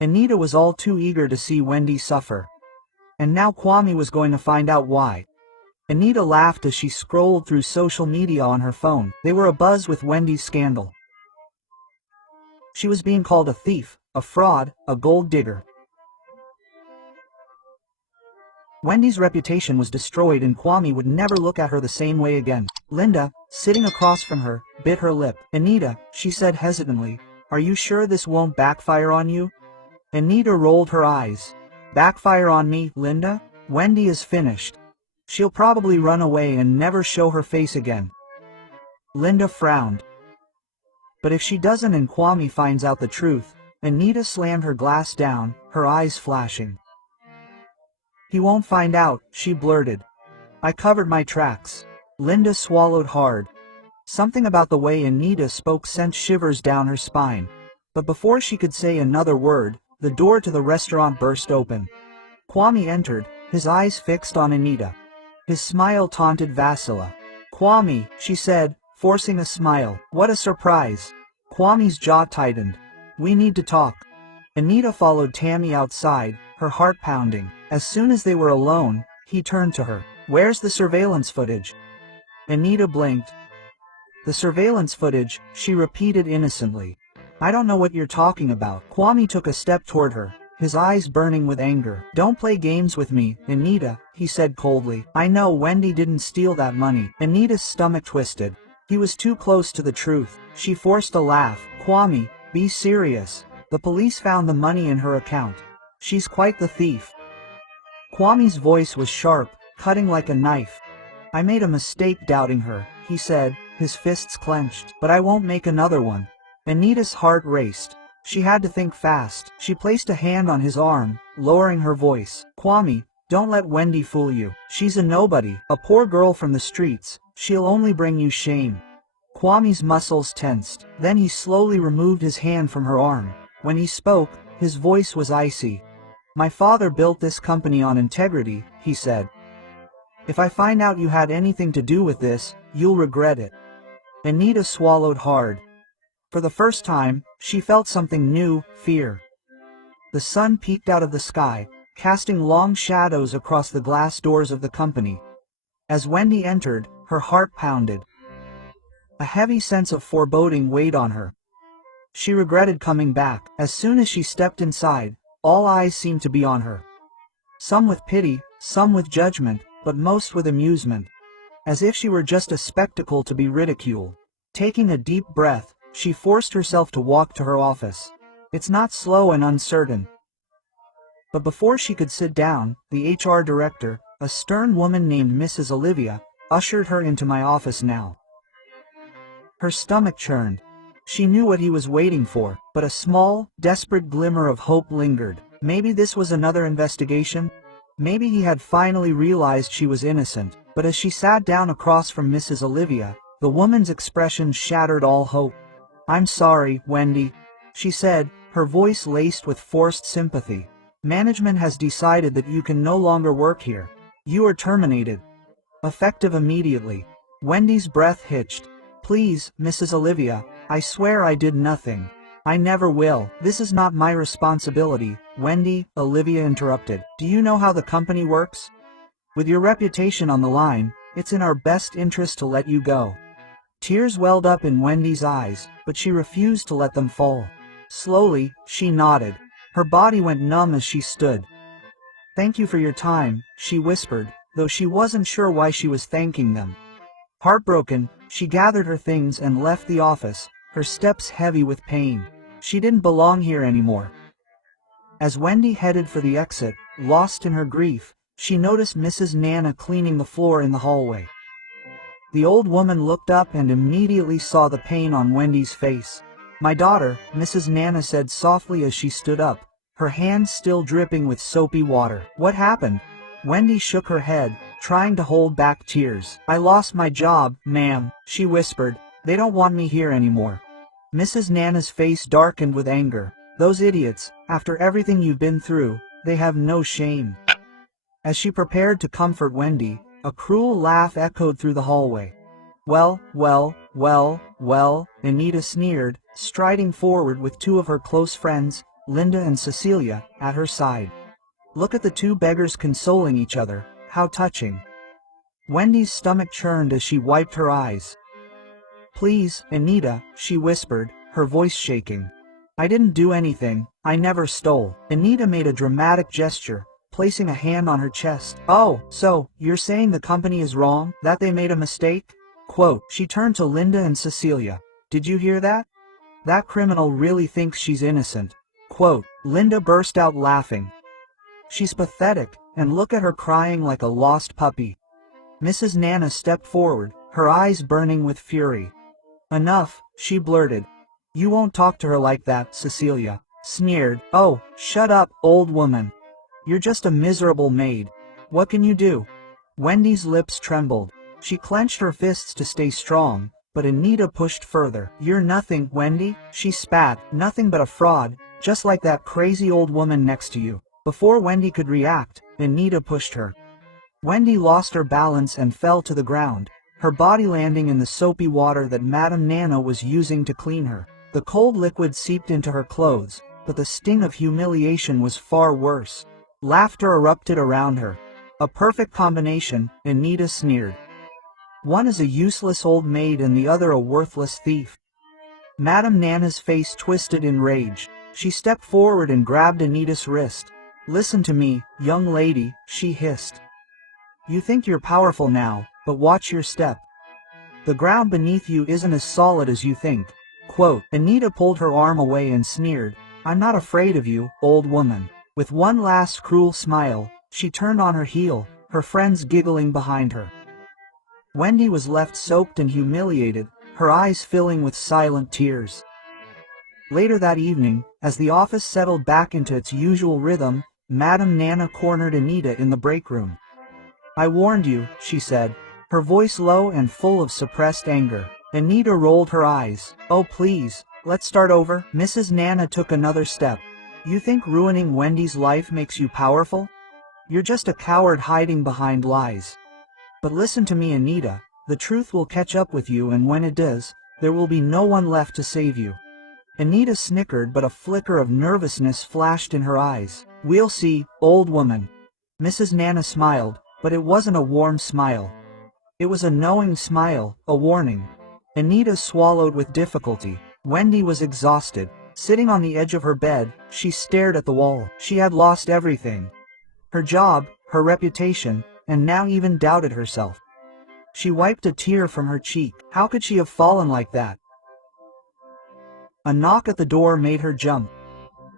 Anita was all too eager to see Wendy suffer. And now Kwame was going to find out why. Anita laughed as she scrolled through social media on her phone. They were abuzz with Wendy's scandal. She was being called a thief, a fraud, a gold digger. Wendy's reputation was destroyed and Kwame would never look at her the same way again. Linda, sitting across from her, bit her lip. Anita, she said hesitantly, are you sure this won't backfire on you? Anita rolled her eyes. Backfire on me, Linda? Wendy is finished. She'll probably run away and never show her face again. Linda frowned. But if she doesn't and Kwame finds out the truth, Anita slammed her glass down, her eyes flashing. He won't find out, she blurted. I covered my tracks. Linda swallowed hard. Something about the way Anita spoke sent shivers down her spine. But before she could say another word, the door to the restaurant burst open. Kwame entered, his eyes fixed on Anita. His smile taunted Vasila. Kwame, she said, forcing a smile. What a surprise. Kwame's jaw tightened. We need to talk. Anita followed Tammy outside, her heart pounding. As soon as they were alone, he turned to her. Where's the surveillance footage? Anita blinked. The surveillance footage, she repeated innocently. I don't know what you're talking about. Kwame took a step toward her, his eyes burning with anger. Don't play games with me, Anita, he said coldly. I know Wendy didn't steal that money. Anita's stomach twisted. He was too close to the truth. She forced a laugh. Kwame, be serious. The police found the money in her account. She's quite the thief. Kwame's voice was sharp, cutting like a knife. I made a mistake doubting her, he said, his fists clenched. But I won't make another one. Anita's heart raced. She had to think fast. She placed a hand on his arm, lowering her voice. Kwame, don't let Wendy fool you. She's a nobody, a poor girl from the streets. She'll only bring you shame. Kwame's muscles tensed. Then he slowly removed his hand from her arm. When he spoke, his voice was icy. My father built this company on integrity, he said. If I find out you had anything to do with this, you'll regret it. Anita swallowed hard. For the first time, she felt something new, fear. The sun peeked out of the sky, casting long shadows across the glass doors of the company. As Wendy entered, her heart pounded. A heavy sense of foreboding weighed on her. She regretted coming back. As soon as she stepped inside, all eyes seemed to be on her. Some with pity, some with judgment, but most with amusement. As if she were just a spectacle to be ridiculed. Taking a deep breath, she forced herself to walk to her office. It's not slow and uncertain. But before she could sit down, the HR director, a stern woman named Mrs. Olivia, ushered her into my office now. Her stomach churned. She knew what he was waiting for, but a small, desperate glimmer of hope lingered. Maybe this was another investigation? Maybe he had finally realized she was innocent. But as she sat down across from Mrs. Olivia, the woman's expression shattered all hope. I'm sorry, Wendy, she said, her voice laced with forced sympathy. Management has decided that you can no longer work here. You are terminated. Effective immediately. Wendy's breath hitched. Please, Mrs. Olivia, I swear I did nothing. I never will. This is not my responsibility, Wendy, Olivia interrupted. Do you know how the company works? With your reputation on the line, it's in our best interest to let you go. Tears welled up in Wendy's eyes, but she refused to let them fall. Slowly, she nodded. Her body went numb as she stood. Thank you for your time, she whispered, though she wasn't sure why she was thanking them. Heartbroken, she gathered her things and left the office, her steps heavy with pain. She didn't belong here anymore. As Wendy headed for the exit, lost in her grief, she noticed Mrs. Nana cleaning the floor in the hallway. The old woman looked up and immediately saw the pain on Wendy's face. My daughter, Mrs. Nana said softly as she stood up, her hands still dripping with soapy water. What happened? Wendy shook her head, trying to hold back tears. I lost my job, ma'am, she whispered. They don't want me here anymore. Mrs. Nana's face darkened with anger. Those idiots, after everything you've been through, they have no shame. As she prepared to comfort Wendy, a cruel laugh echoed through the hallway. Well, Anita sneered, striding forward with two of her close friends, Linda and Cecilia, at her side. Look at the two beggars consoling each other, how touching. Wendy's stomach churned as she wiped her eyes. Please, Anita, she whispered, her voice shaking. I didn't do anything, I never stole. Anita made a dramatic gesture, placing a hand on her chest. Oh, so, you're saying the company is wrong, that they made a mistake? Quote, she turned to Linda and Cecilia. Did you hear that? That criminal really thinks she's innocent. Quote, Linda burst out laughing. She's pathetic, and look at her crying like a lost puppy. Mrs. Nana stepped forward, her eyes burning with fury. Enough, she blurted. You won't talk to her like that, Cecilia sneered. Oh, shut up, old woman. You're just a miserable maid. What can you do? Wendy's lips trembled. She clenched her fists to stay strong, but Anita pushed further. You're nothing, Wendy, she spat. Nothing but a fraud, just like that crazy old woman next to you. Before Wendy could react, Anita pushed her. Wendy lost her balance and fell to the ground, her body landing in the soapy water that Madame Nana was using to clean her. The cold liquid seeped into her clothes, but the sting of humiliation was far worse. Laughter erupted around her. A perfect combination, Anita sneered. One is a useless old maid and the other a worthless thief. Madame Nana's face twisted in rage. She stepped forward and grabbed Anita's wrist. Listen to me, young lady, she hissed. You think you're powerful now, but watch your step. The ground beneath you isn't as solid as you think. Quote, Anita pulled her arm away and sneered. I'm not afraid of you, old woman. With one last cruel smile, she turned on her heel, her friends giggling behind her. Wendy was left soaked and humiliated, her eyes filling with silent tears. Later that evening, as the office settled back into its usual rhythm, Madame Nana cornered Anita in the break room. I warned you, she said, her voice low and full of suppressed anger. Anita rolled her eyes. Oh please, let's start over. Mrs. Nana took another step. You think ruining Wendy's life makes you powerful? You're just a coward hiding behind lies. But listen to me, Anita, the truth will catch up with you, and when it does, there will be no one left to save you. Anita snickered, but a flicker of nervousness flashed in her eyes. We'll see, old woman. Mrs. Nana smiled, but it wasn't a warm smile. It was a knowing smile, a warning. Anita swallowed with difficulty. Wendy was exhausted. Sitting on the edge of her bed, she stared at the wall. She had lost everything. Her job, her reputation, and now even doubted herself. She wiped a tear from her cheek. How could she have fallen like that? A knock at the door made her jump.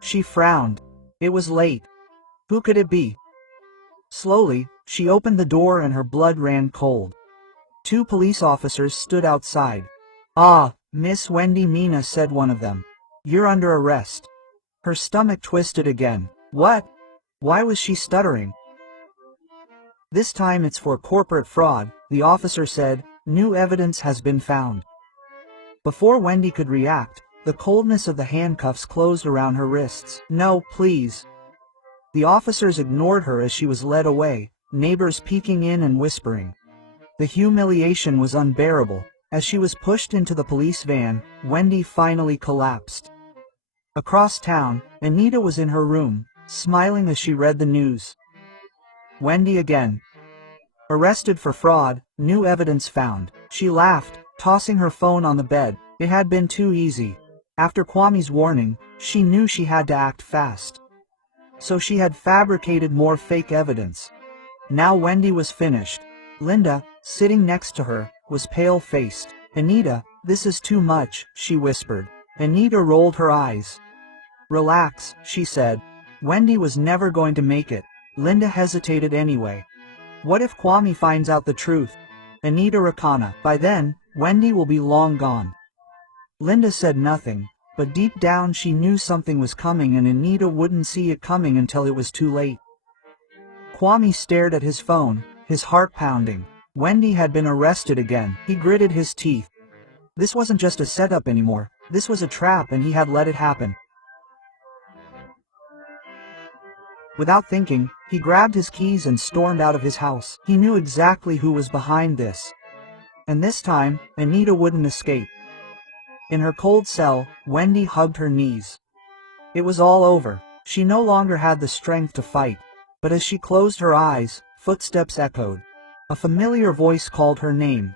She frowned. It was late. Who could it be? Slowly, she opened the door and her blood ran cold. 2 police officers stood outside. Ah, Miss Wendy Mina, said one of them. You're under arrest. Her stomach twisted again. What? Why was she stuttering? This time it's for corporate fraud, the officer said. New evidence has been found. Before Wendy could react, the coldness of the handcuffs closed around her wrists. No, please. The officers ignored her as she was led away, neighbors peeking in and whispering. The humiliation was unbearable. As she was pushed into the police van, Wendy finally collapsed. Across town, Anita was in her room, smiling as she read the news. Wendy again. Arrested for fraud, new evidence found. She laughed, tossing her phone on the bed. It had been too easy. After Kwame's warning, she knew she had to act fast. So she had fabricated more fake evidence. Now Wendy was finished. Linda, sitting next to her, was pale-faced. Anita, this is too much, she whispered. Anita rolled her eyes. Relax, she said. Wendy was never going to make it. Linda hesitated anyway. What if Kwame finds out the truth? Anita Rakana. By then, Wendy will be long gone. Linda said nothing, but deep down she knew something was coming, and Anita wouldn't see it coming until it was too late. Kwame stared at his phone, his heart pounding. Wendy had been arrested again. He gritted his teeth. This wasn't just a setup anymore. This was a trap, and he had let it happen. Without thinking, he grabbed his keys and stormed out of his house. He knew exactly who was behind this. And this time, Anita wouldn't escape. In her cold cell, Wendy hugged her knees. It was all over. She no longer had the strength to fight. But as she closed her eyes, footsteps echoed. A familiar voice called her name.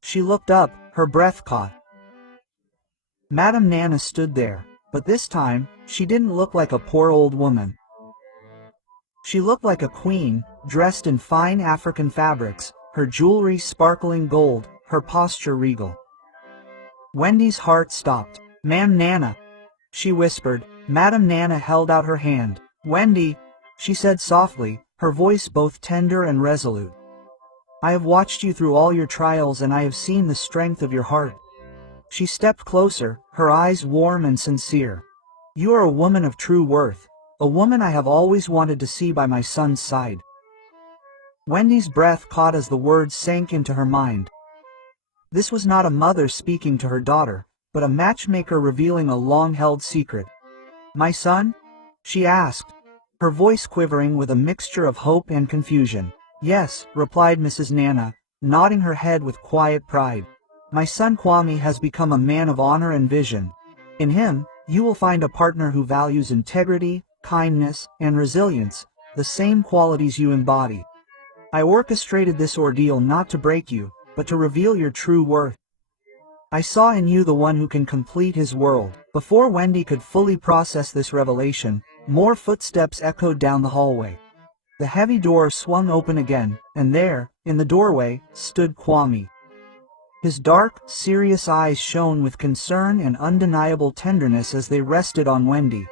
She looked up, her breath caught. Madame Nana stood there, but this time, she didn't look like a poor old woman. She looked like a queen, dressed in fine African fabrics, her jewelry sparkling gold, her posture regal. Wendy's heart stopped. "Ma'am Nana," she whispered. Madame Nana held out her hand. "Wendy," she said softly, her voice both tender and resolute. "I have watched you through all your trials and I have seen the strength of your heart." She stepped closer, her eyes warm and sincere. "You are a woman of true worth, a woman I have always wanted to see by my son's side." Wendy's breath caught as the words sank into her mind. This was not a mother speaking to her daughter, but a matchmaker revealing a long-held secret. "My son?" she asked, her voice quivering with a mixture of hope and confusion. "Yes," replied Mrs. Nana, nodding her head with quiet pride. "My son Kwame has become a man of honor and vision. In him, you will find a partner who values integrity, kindness, and resilience, the same qualities you embody. I orchestrated this ordeal not to break you, but to reveal your true worth. I saw in you the one who can complete his world." Before Wendy could fully process this revelation, more footsteps echoed down the hallway. The heavy door swung open again, and there, in the doorway, stood Kwame. His dark, serious eyes shone with concern and undeniable tenderness as they rested on Wendy.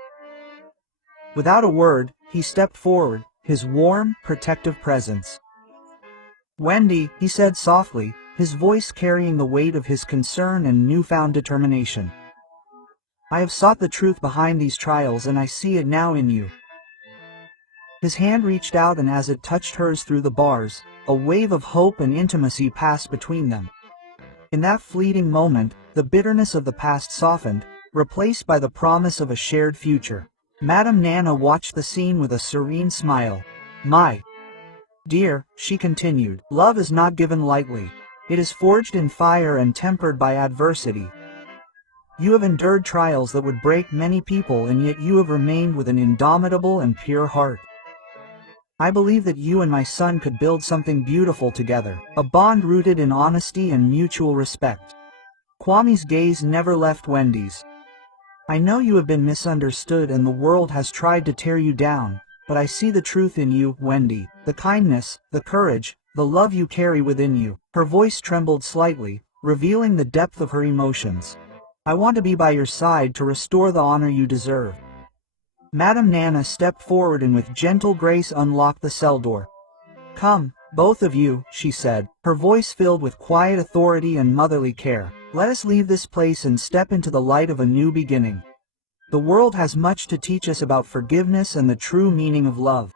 Without a word, he stepped forward, his warm, protective presence. "Wendy," he said softly, his voice carrying the weight of his concern and newfound determination. "I have sought the truth behind these trials and I see it now in you." His hand reached out and as it touched hers through the bars, a wave of hope and intimacy passed between them. In that fleeting moment, the bitterness of the past softened, replaced by the promise of a shared future. Madame Nana watched the scene with a serene smile. "My dear," she continued, "love is not given lightly. It is forged in fire and tempered by adversity. You have endured trials that would break many people and yet you have remained with an indomitable and pure heart. I believe that you and my son could build something beautiful together, a bond rooted in honesty and mutual respect." Kwame's gaze never left Wendy's. "I know you have been misunderstood and the world has tried to tear you down, but I see the truth in you, Wendy, the kindness, the courage, the love you carry within you." Her voice trembled slightly, revealing the depth of her emotions. "I want to be by your side to restore the honor you deserve." Madame Nana stepped forward and with gentle grace unlocked the cell door. "Come, both of you," she said, her voice filled with quiet authority and motherly care. "Let us leave this place and step into the light of a new beginning. The world has much to teach us about forgiveness and the true meaning of love."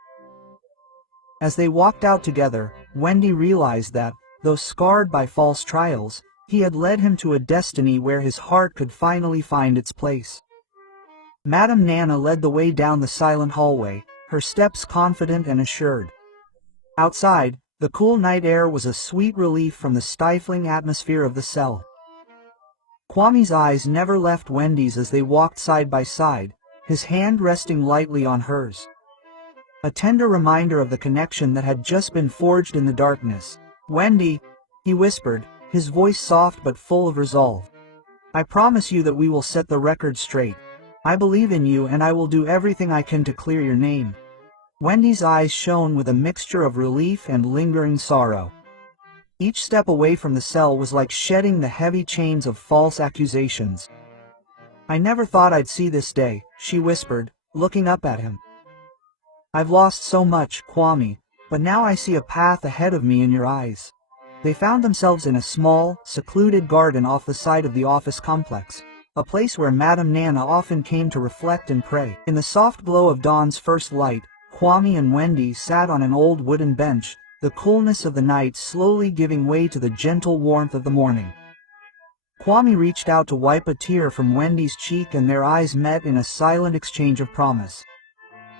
As they walked out together, Wendy realized that, though scarred by false trials, he had led him to a destiny where his heart could finally find its place. Madame Nana led the way down the silent hallway, her steps confident and assured. Outside, the cool night air was a sweet relief from the stifling atmosphere of the cell. Kwame's eyes never left Wendy's as they walked side by side, his hand resting lightly on hers. A tender reminder of the connection that had just been forged in the darkness. "Wendy," he whispered, his voice soft but full of resolve. "I promise you that we will set the record straight. I believe in you and I will do everything I can to clear your name." Wendy's eyes shone with a mixture of relief and lingering sorrow. Each step away from the cell was like shedding the heavy chains of false accusations. "I never thought I'd see this day," she whispered, looking up at him. "I've lost so much, Kwame, but now I see a path ahead of me in your eyes." They found themselves in a small, secluded garden off the side of the office complex, a place where Madame Nana often came to reflect and pray. In the soft glow of dawn's first light, Kwame and Wendy sat on an old wooden bench, the coolness of the night slowly giving way to the gentle warmth of the morning. Kwame reached out to wipe a tear from Wendy's cheek and their eyes met in a silent exchange of promise.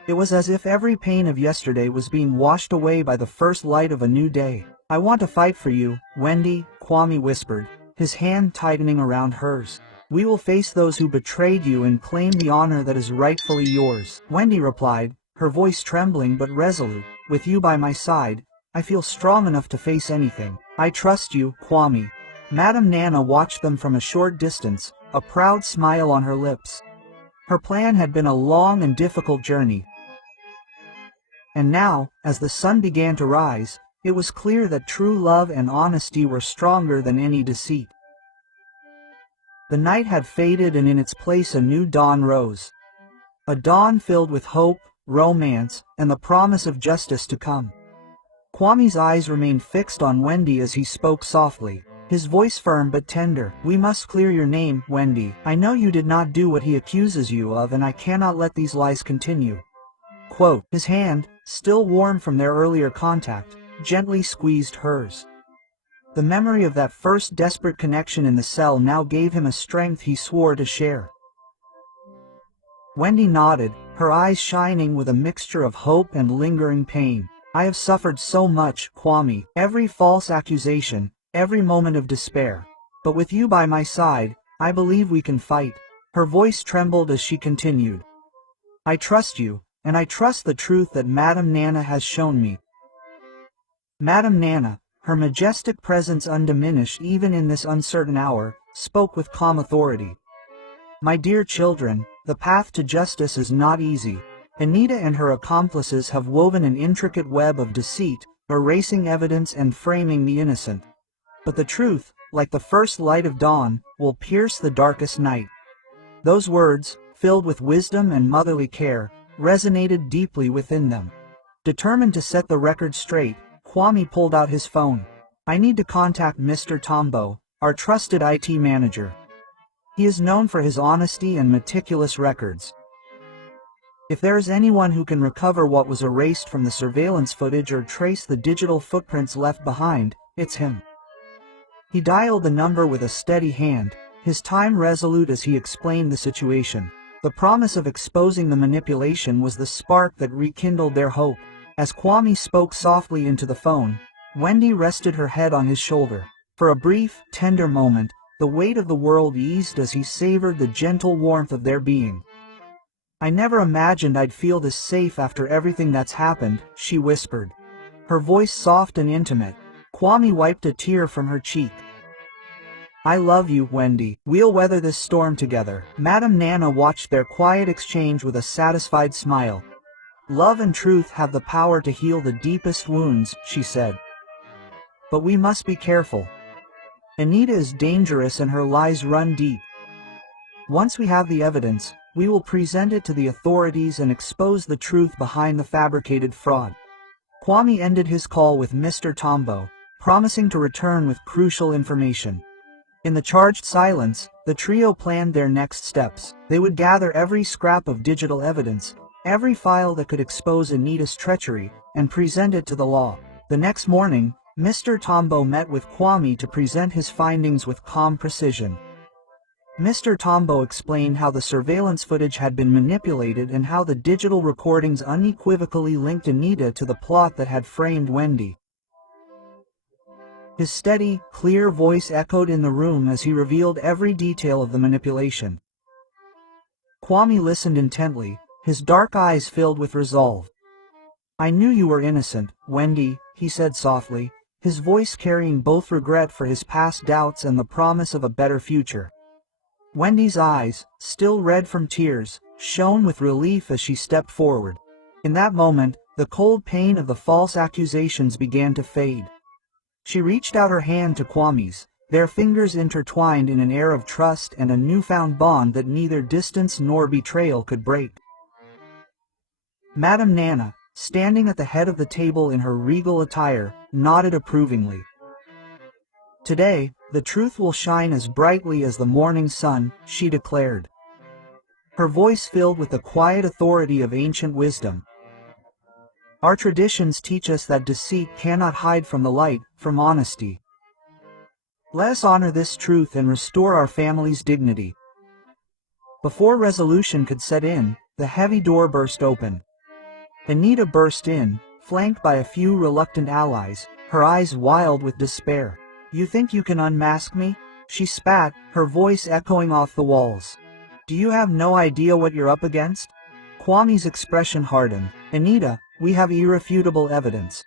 It was as if every pain of yesterday was being washed away by the first light of a new day. "I want to fight for you, Wendy," Kwame whispered, his hand tightening around hers. We will face those who betrayed you and claim the honor that is rightfully yours. Wendy replied, her voice trembling but resolute. With you by my side, I feel strong enough to face anything. I trust you, Kwame. Madame Nana watched them from a short distance, a proud smile on her lips. Her plan had been a long and difficult journey. And now, as the sun began to rise, it was clear that true love and honesty were stronger than any deceit. The night had faded and in its place a new dawn rose. A dawn filled with hope, romance, and the promise of justice to come. Kwame's eyes remained fixed on Wendy as he spoke softly, his voice firm but tender. We must clear your name, Wendy. I know you did not do what he accuses you of, and I cannot let these lies continue. Quote, his hand, still warm from their earlier contact, gently squeezed hers. The memory of that first desperate connection in the cell now gave him a strength he swore to share. Wendy nodded, her eyes shining with a mixture of hope and lingering pain. I have suffered so much, Kwame, every false accusation, every moment of despair. But with you by my side, I believe we can fight. Her voice trembled as she continued. I trust you, and I trust the truth that Madame Nana has shown me. Madame Nana, her majestic presence undiminished even in this uncertain hour, spoke with calm authority. My dear children, the path to justice is not easy. Anita and her accomplices have woven an intricate web of deceit, erasing evidence and framing the innocent. But the truth, like the first light of dawn, will pierce the darkest night. Those words, filled with wisdom and motherly care, resonated deeply within them. Determined to set the record straight, Kwame pulled out his phone. I need to contact Mr. Tombo, our trusted IT manager. He is known for his honesty and meticulous records. If there is anyone who can recover what was erased from the surveillance footage or trace the digital footprints left behind, it's him. He dialed the number with a steady hand, his time resolute as he explained the situation. The promise of exposing the manipulation was the spark that rekindled their hope. As Kwame spoke softly into the phone, Wendy rested her head on his shoulder. For a brief, tender moment, the weight of the world eased as he savored the gentle warmth of their being. I never imagined I'd feel this safe after everything that's happened, she whispered. Her voice soft and intimate. Kwame wiped a tear from her cheek. I love you, Wendy. We'll weather this storm together. Madame Nana watched their quiet exchange with a satisfied smile. Love and truth have the power to heal the deepest wounds, she said. But we must be careful. Anita is dangerous and her lies run deep. Once we have the evidence, we will present it to the authorities and expose the truth behind the fabricated fraud. Kwame ended his call with Mr. Tombo, promising to return with crucial information. In the charged silence, the trio planned their next steps. They would gather every scrap of digital evidence, every file that could expose Anita's treachery, and present it to the law. The next morning, Mr. Tombo met with Kwame to present his findings with calm precision. Mr. Tombo explained how the surveillance footage had been manipulated and how the digital recordings unequivocally linked Anita to the plot that had framed Wendy. His steady, clear voice echoed in the room as he revealed every detail of the manipulation. Kwame listened intently, his dark eyes filled with resolve. I knew you were innocent, Wendy, he said softly, his voice carrying both regret for his past doubts and the promise of a better future. Wendy's eyes, still red from tears, shone with relief as she stepped forward. In that moment, the cold pain of the false accusations began to fade. She reached out her hand to Kwame's, their fingers intertwined in an air of trust and a newfound bond that neither distance nor betrayal could break. Madame Nana, standing at the head of the table in her regal attire, nodded approvingly. Today, the truth will shine as brightly as the morning sun, she declared. Her voice filled with the quiet authority of ancient wisdom. Our traditions teach us that deceit cannot hide from the light, from honesty. Let us honor this truth and restore our family's dignity. Before resolution could set in, the heavy door burst open. Anita burst in, flanked by a few reluctant allies, her eyes wild with despair. You think you can unmask me? She spat, her voice echoing off the walls. Do you have no idea what you're up against? Kwame's expression hardened. Anita, we have irrefutable evidence.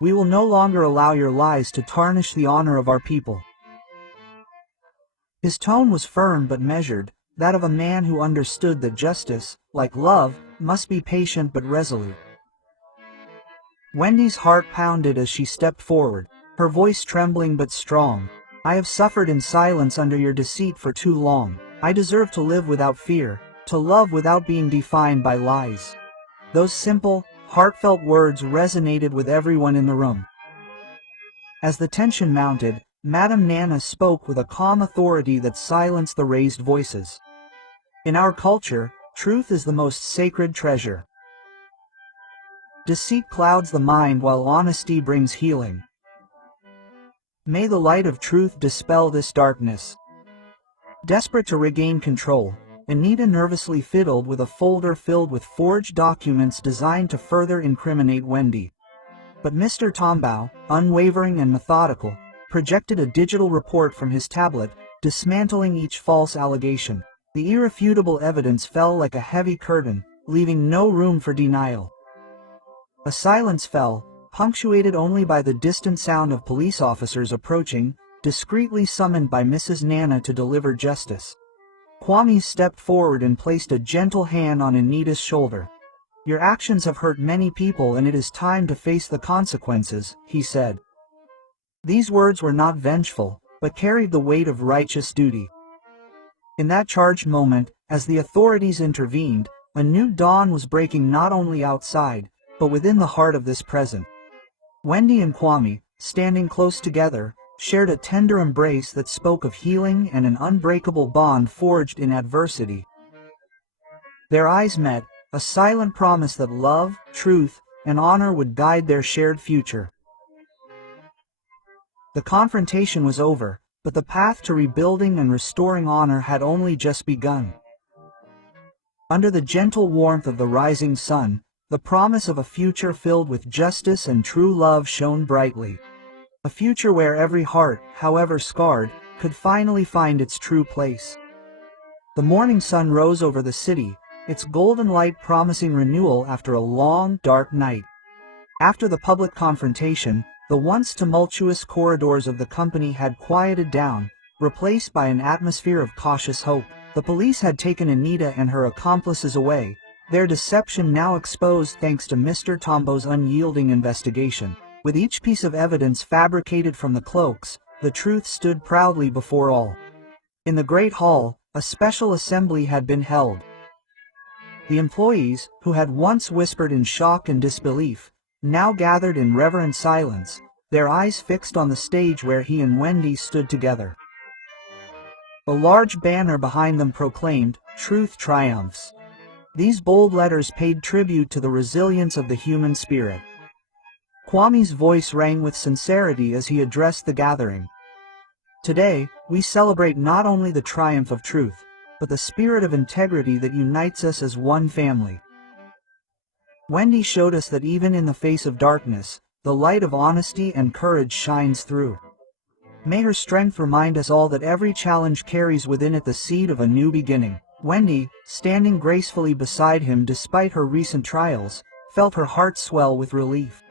We will no longer allow your lies to tarnish the honor of our people. His tone was firm but measured, that of a man who understood that justice, like love, must be patient but resolute. Wendy's heart pounded as she stepped forward, her voice trembling but strong. I have suffered in silence under your deceit for too long. I deserve to live without fear, to love without being defined by lies. Those simple, heartfelt words resonated with everyone in the room. As the tension mounted, Madame Nana spoke with a calm authority that silenced the raised voices. In our culture, truth is the most sacred treasure. Deceit clouds the mind while honesty brings healing. May the light of truth dispel this darkness. Desperate to regain control, Anita nervously fiddled with a folder filled with forged documents designed to further incriminate Wendy. But Mr. Tombaugh, unwavering and methodical, projected a digital report from his tablet, dismantling each false allegation. The irrefutable evidence fell like a heavy curtain, leaving no room for denial. A silence fell, punctuated only by the distant sound of police officers approaching, discreetly summoned by Mrs. Nana to deliver justice. Kwame stepped forward and placed a gentle hand on Anita's shoulder. Your actions have hurt many people and it is time to face the consequences, he said. These words were not vengeful, but carried the weight of righteous duty. In that charged moment, as the authorities intervened, a new dawn was breaking not only outside, but within the heart of this present. Wendy and Kwame, standing close together, shared a tender embrace that spoke of healing and an unbreakable bond forged in adversity. Their eyes met, a silent promise that love, truth, and honor would guide their shared future. The confrontation was over, but the path to rebuilding and restoring honor had only just begun. Under the gentle warmth of the rising sun, the promise of a future filled with justice and true love shone brightly. A future where every heart, however scarred, could finally find its true place. The morning sun rose over the city, its golden light promising renewal after a long, dark night. After the public confrontation, the once tumultuous corridors of the company had quieted down, replaced by an atmosphere of cautious hope. The police had taken Anita and her accomplices away, their deception now exposed thanks to Mr. Tombaugh's unyielding investigation. With each piece of evidence fabricated from the cloaks, the truth stood proudly before all. In the great hall, a special assembly had been held. The employees, who had once whispered in shock and disbelief, now gathered in reverent silence, their eyes fixed on the stage where he and Wendy stood together. A large banner behind them proclaimed, "Truth triumphs." These bold letters paid tribute to the resilience of the human spirit. Kwame's voice rang with sincerity as he addressed the gathering. Today, we celebrate not only the triumph of truth, but the spirit of integrity that unites us as one family. Wendy showed us that even in the face of darkness, the light of honesty and courage shines through. May her strength remind us all that every challenge carries within it the seed of a new beginning. Wendy, standing gracefully beside him despite her recent trials, felt her heart swell with relief.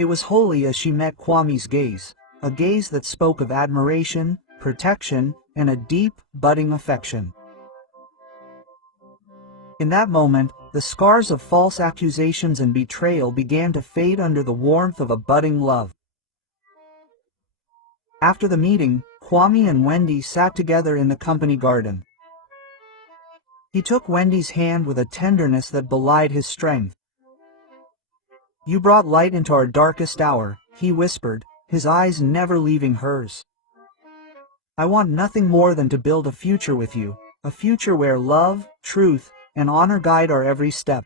It was holy as she met Kwame's gaze, a gaze that spoke of admiration, protection, and a deep, budding affection. In that moment, the scars of false accusations and betrayal began to fade under the warmth of a budding love. After the meeting, Kwame and Wendy sat together in the company garden. He took Wendy's hand with a tenderness that belied his strength. "You brought light into our darkest hour," he whispered, his eyes never leaving hers. "I want nothing more than to build a future with you, a future where love, truth, and honor guide our every step."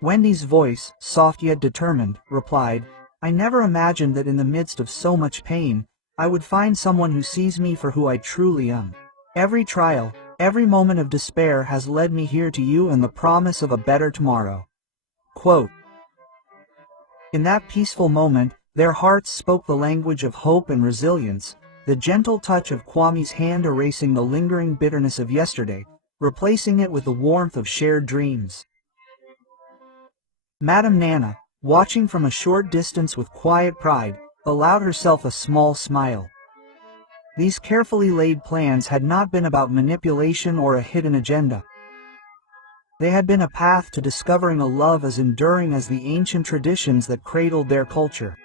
Wendy's voice, soft yet determined, replied, "I never imagined that in the midst of so much pain, I would find someone who sees me for who I truly am. Every trial, every moment of despair has led me here to you and the promise of a better tomorrow." Quote. In that peaceful moment, their hearts spoke the language of hope and resilience, the gentle touch of Kwame's hand erasing the lingering bitterness of yesterday, replacing it with the warmth of shared dreams. Madame Nana, watching from a short distance with quiet pride, allowed herself a small smile. These carefully laid plans had not been about manipulation or a hidden agenda. They had been a path to discovering a love as enduring as the ancient traditions that cradled their culture.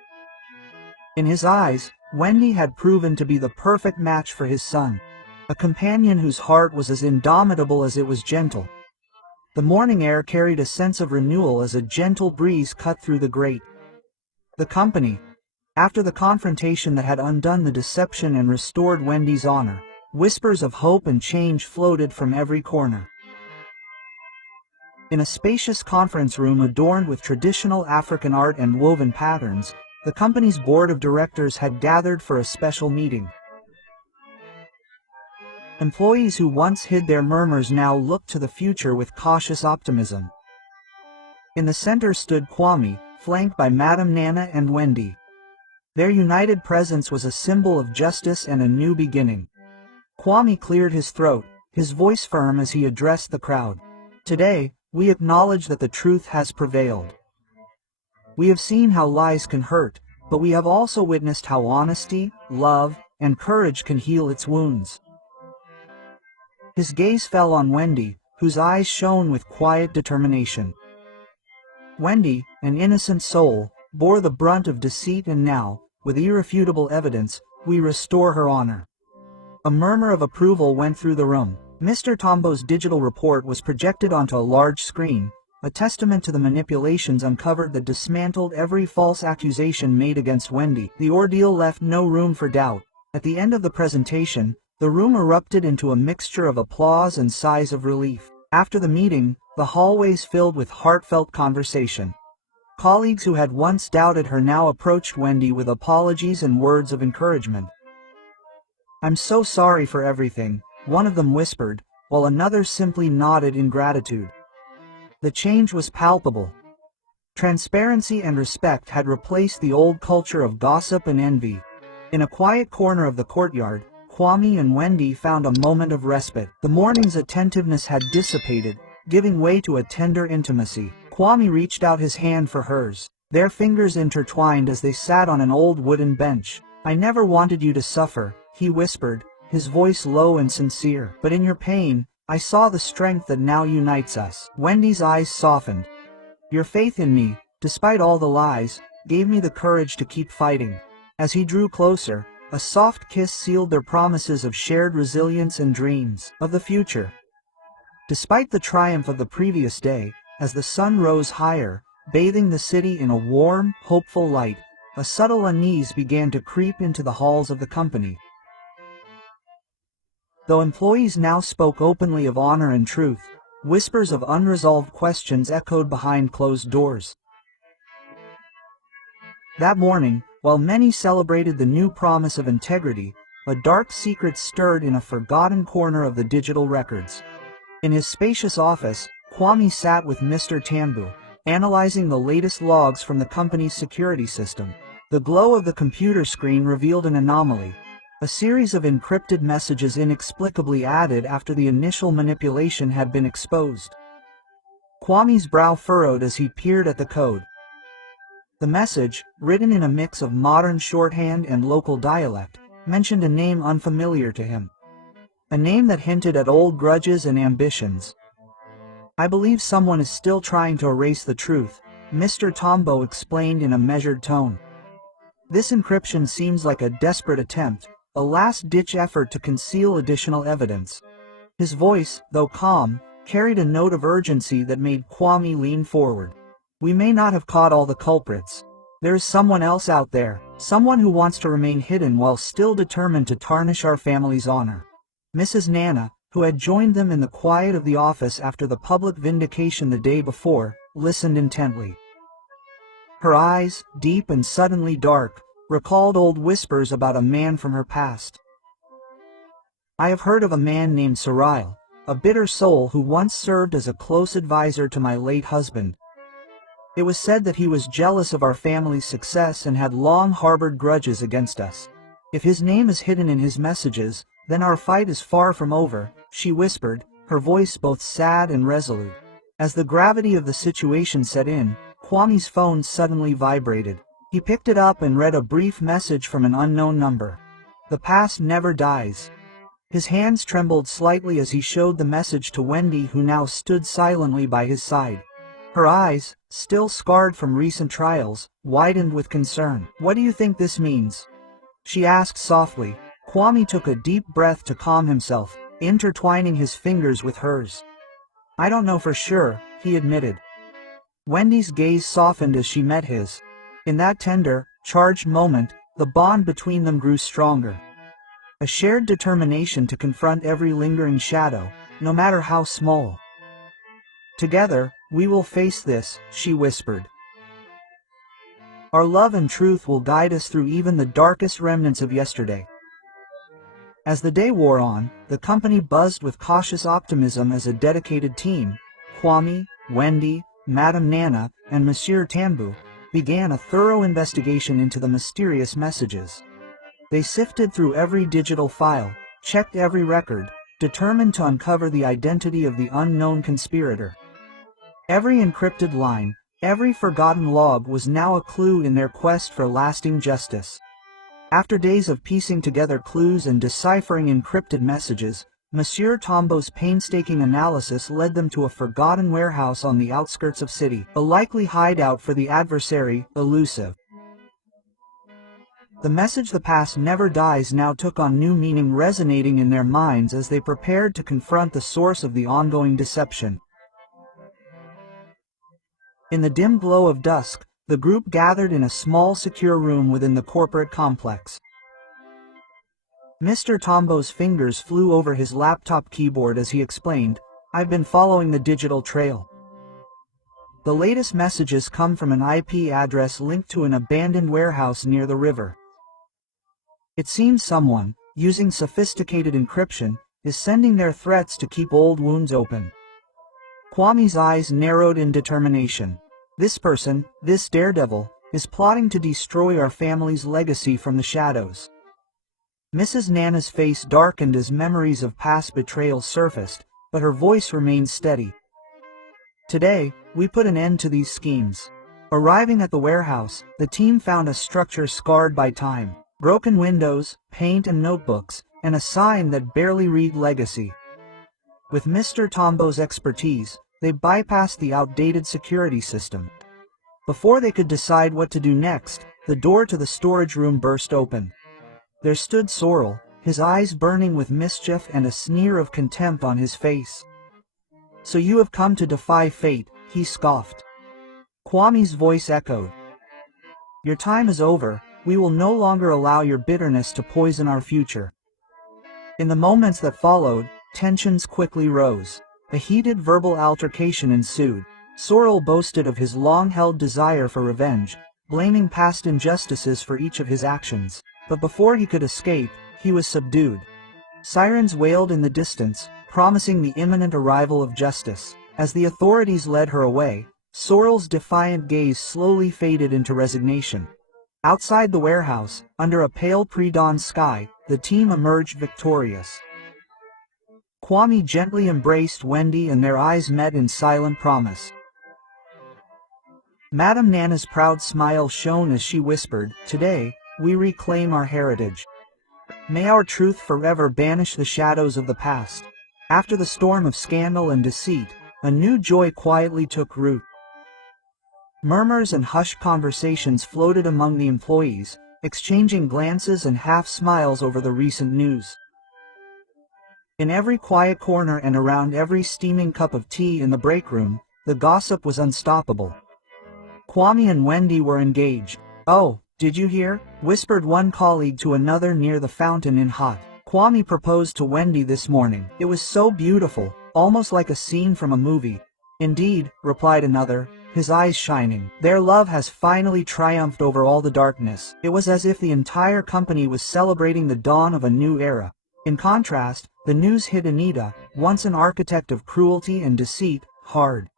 In his eyes, Wendy had proven to be the perfect match for his son, a companion whose heart was as indomitable as it was gentle. The morning air carried a sense of renewal as a gentle breeze cut through the grate. The company, after the confrontation that had undone the deception and restored Wendy's honor, whispers of hope and change floated from every corner. In a spacious conference room adorned with traditional African art and woven patterns, the company's board of directors had gathered for a special meeting. Employees who once hid their murmurs now looked to the future with cautious optimism. In the center stood Kwame, flanked by Madame Nana and Wendy. Their united presence was a symbol of justice and a new beginning. Kwame cleared his throat, his voice firm as he addressed the crowd. Today, we acknowledge that the truth has prevailed. We have seen how lies can hurt, but we have also witnessed how honesty, love, and courage can heal its wounds. His gaze fell on Wendy, whose eyes shone with quiet determination. Wendy, an innocent soul, bore the brunt of deceit, and now, with irrefutable evidence, we restore her honor. A murmur of approval went through the room. Mr. Tombo's digital report was projected onto a large screen, a testament to the manipulations uncovered that dismantled every false accusation made against Wendy. The ordeal left no room for doubt. At the end of the presentation, the room erupted into a mixture of applause and sighs of relief. After the meeting, the hallways filled with heartfelt conversation. Colleagues who had once doubted her now approached Wendy with apologies and words of encouragement. "I'm so sorry for everything," one of them whispered, while another simply nodded in gratitude. The change was palpable. Transparency and respect had replaced the old culture of gossip and envy. In a quiet corner of the courtyard, Kwame and Wendy found a moment of respite. The morning's attentiveness had dissipated, giving way to a tender intimacy. Kwame reached out his hand for hers. Their fingers intertwined as they sat on an old wooden bench. "I never wanted you to suffer," he whispered, his voice low and sincere. "But in your pain, I saw the strength that now unites us." Wendy's eyes softened. "Your faith in me, despite all the lies, gave me the courage to keep fighting." As he drew closer, a soft kiss sealed their promises of shared resilience and dreams of the future. Despite the triumph of the previous day, as the sun rose higher, bathing the city in a warm, hopeful light, a subtle unease began to creep into the halls of the company. Though employees now spoke openly of honor and truth, whispers of unresolved questions echoed behind closed doors. That morning, while many celebrated the new promise of integrity, a dark secret stirred in a forgotten corner of the digital records. In his spacious office, Kwame sat with Mr. Tambu, analyzing the latest logs from the company's security system. The glow of the computer screen revealed an anomaly. A series of encrypted messages inexplicably added after the initial manipulation had been exposed. Kwame's brow furrowed as he peered at the code. The message, written in a mix of modern shorthand and local dialect, mentioned a name unfamiliar to him. A name that hinted at old grudges and ambitions. "I believe someone is still trying to erase the truth," Mr. Tombo explained in a measured tone. "This encryption seems like a desperate attempt, a last-ditch effort to conceal additional evidence." His voice, though calm, carried a note of urgency that made Kwame lean forward. "We may not have caught all the culprits. There is someone else out there, someone who wants to remain hidden while still determined to tarnish our family's honor." Mrs. Nana, who had joined them in the quiet of the office after the public vindication the day before, listened intently. Her eyes, deep and suddenly dark, recalled old whispers about a man from her past. "I have heard of a man named Sarai, a bitter soul who once served as a close advisor to my late husband. It was said that he was jealous of our family's success and had long harbored grudges against us. If his name is hidden in his messages, then our fight is far from over, she whispered, her voice both sad and resolute. As the gravity of the situation set in, Kwame's phone suddenly vibrated. He picked it up and read a brief message from an unknown number. The past never dies. His hands trembled slightly as he showed the message to Wendy, who now stood silently by his side. Her eyes, still scarred from recent trials, widened with concern. "What do you think this means?" she asked softly. Kwame took a deep breath to calm himself, intertwining his fingers with hers. "I don't know for sure," he admitted. Wendy's gaze softened as she met his. In that tender, charged moment, the bond between them grew stronger. A shared determination to confront every lingering shadow, no matter how small. "Together, we will face this," she whispered. "Our love and truth will guide us through even the darkest remnants of yesterday." As the day wore on, the company buzzed with cautious optimism as a dedicated team, Kwame, Wendy, Madame Nana, and Monsieur Tambu, began a thorough investigation into the mysterious messages. They sifted through every digital file, checked every record, determined to uncover the identity of the unknown conspirator. Every encrypted line, every forgotten log was now a clue in their quest for lasting justice. After days of piecing together clues and deciphering encrypted messages, Monsieur Tombo's painstaking analysis led them to a forgotten warehouse on the outskirts of city, a likely hideout for the adversary, elusive. The message "the past never dies" now took on new meaning, resonating in their minds as they prepared to confront the source of the ongoing deception. In the dim glow of dusk, the group gathered in a small secure room within the corporate complex. Mr. Tombo's fingers flew over his laptop keyboard as he explained, "I've been following the digital trail. The latest messages come from an IP address linked to an abandoned warehouse near the river. It seems someone, using sophisticated encryption, is sending their threats to keep old wounds open." Kwame's eyes narrowed in determination. "This person, this daredevil, is plotting to destroy our family's legacy from the shadows." Mrs. Nana's face darkened as memories of past betrayals surfaced, but her voice remained steady. "Today, we put an end to these schemes." Arriving at the warehouse, the team found a structure scarred by time. Broken windows, paint and notebooks, and a sign that barely read "Legacy." With Mr. Tombo's expertise, they bypassed the outdated security system. Before they could decide what to do next, the door to the storage room burst open. There stood Sorrel, his eyes burning with mischief and a sneer of contempt on his face. "So you have come to defy fate," he scoffed. Kwame's voice echoed. "Your time is over. We will no longer allow your bitterness to poison our future." In the moments that followed, tensions quickly rose. A heated verbal altercation ensued. Sorrel boasted of his long-held desire for revenge, blaming past injustices for each of his actions. But before he could escape, he was subdued. Sirens wailed in the distance, promising the imminent arrival of justice. As the authorities led her away, Sorrel's defiant gaze slowly faded into resignation. Outside the warehouse, under a pale pre-dawn sky, the team emerged victorious. Kwame gently embraced Wendy and their eyes met in silent promise. Madame Nana's proud smile shone as she whispered, "Today, we reclaim our heritage. May our truth forever banish the shadows of the past." After the storm of scandal and deceit, a new joy quietly took root. Murmurs and hushed conversations floated among the employees, exchanging glances and half-smiles over the recent news. In every quiet corner and around every steaming cup of tea in the break room, the gossip was unstoppable. Kwame and Wendy were engaged. "Oh, did you hear?" whispered one colleague to another near the fountain in hot. "Kwame proposed to Wendy this morning. It was so beautiful, almost like a scene from a movie." "Indeed," replied another, his eyes shining. "Their love has finally triumphed over all the darkness." It was as if the entire company was celebrating the dawn of a new era. In contrast, the news hit Anita, once an architect of cruelty and deceit, hard.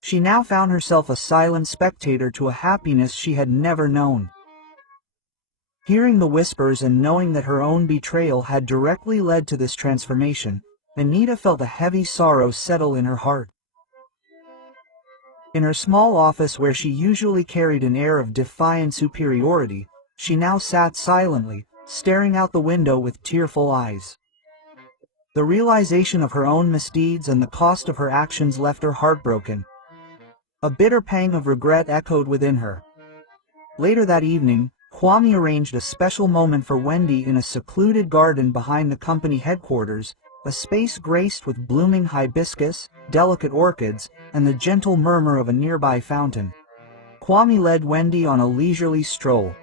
She now found herself a silent spectator to a happiness she had never known. Hearing the whispers and knowing that her own betrayal had directly led to this transformation, Anita felt a heavy sorrow settle in her heart. In her small office where she usually carried an air of defiant superiority, she now sat silently, staring out the window with tearful eyes. The realization of her own misdeeds and the cost of her actions left her heartbroken. A bitter pang of regret echoed within her. Later that evening, Kwame arranged a special moment for Wendy in a secluded garden behind the company headquarters, a space graced with blooming hibiscus, delicate orchids, and the gentle murmur of a nearby fountain. Kwame led Wendy on a leisurely stroll.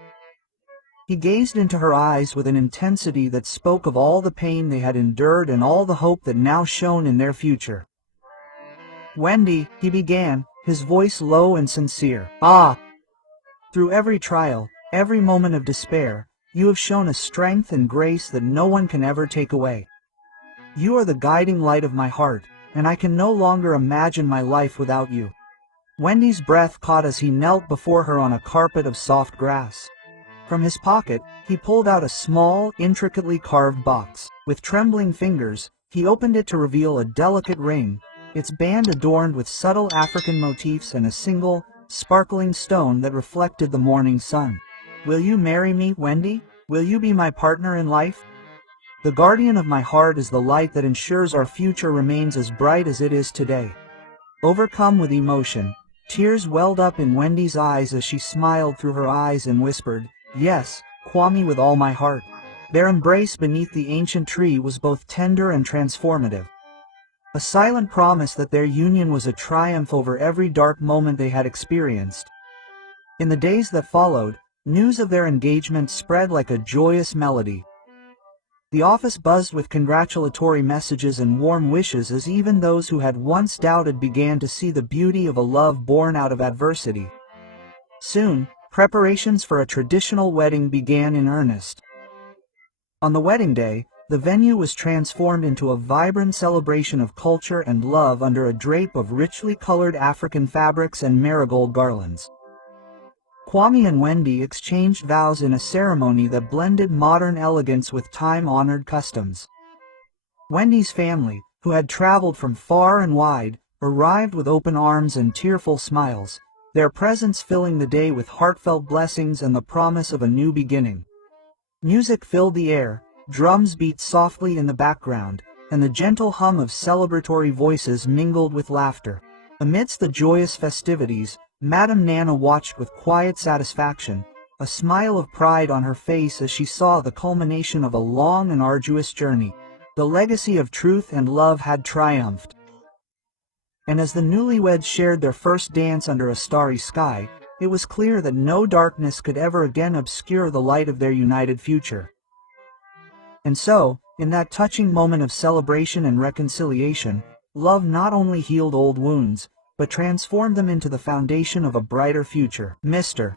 He gazed into her eyes with an intensity that spoke of all the pain they had endured and all the hope that now shone in their future. "Wendy," he began, his voice low and sincere. Through every trial, every moment of despair, you have shown a strength and grace that no one can ever take away. You are the guiding light of my heart, and I can no longer imagine my life without you." Wendy's breath caught as he knelt before her on a carpet of soft grass. From his pocket, he pulled out a small, intricately carved box. With trembling fingers, he opened it to reveal a delicate ring, its band adorned with subtle African motifs and a single, sparkling stone that reflected the morning sun. "Will you marry me, Wendy? Will you be my partner in life? The guardian of my heart is the light that ensures our future remains as bright as it is today." Overcome with emotion, tears welled up in Wendy's eyes as she smiled through her eyes and whispered, "Yes, Kwame, with all my heart." Their embrace beneath the ancient tree was both tender and transformative. A silent promise that their union was a triumph over every dark moment they had experienced. In the days that followed, news of their engagement spread like a joyous melody. The office buzzed with congratulatory messages and warm wishes as even those who had once doubted began to see the beauty of a love born out of adversity. Soon, preparations for a traditional wedding began in earnest. On the wedding day, the venue was transformed into a vibrant celebration of culture and love under a drape of richly colored African fabrics and marigold garlands. Kwame and Wendy exchanged vows in a ceremony that blended modern elegance with time-honored customs. Wendy's family, who had traveled from far and wide, arrived with open arms and tearful smiles, their presence filling the day with heartfelt blessings and the promise of a new beginning. Music filled the air, drums beat softly in the background, and the gentle hum of celebratory voices mingled with laughter. Amidst the joyous festivities, Madame Nana watched with quiet satisfaction, a smile of pride on her face as she saw the culmination of a long and arduous journey. The legacy of truth and love had triumphed. And as the newlyweds shared their first dance under a starry sky, it was clear that no darkness could ever again obscure the light of their united future. And so, in that touching moment of celebration and reconciliation, love not only healed old wounds, but transformed them into the foundation of a brighter future. Mr.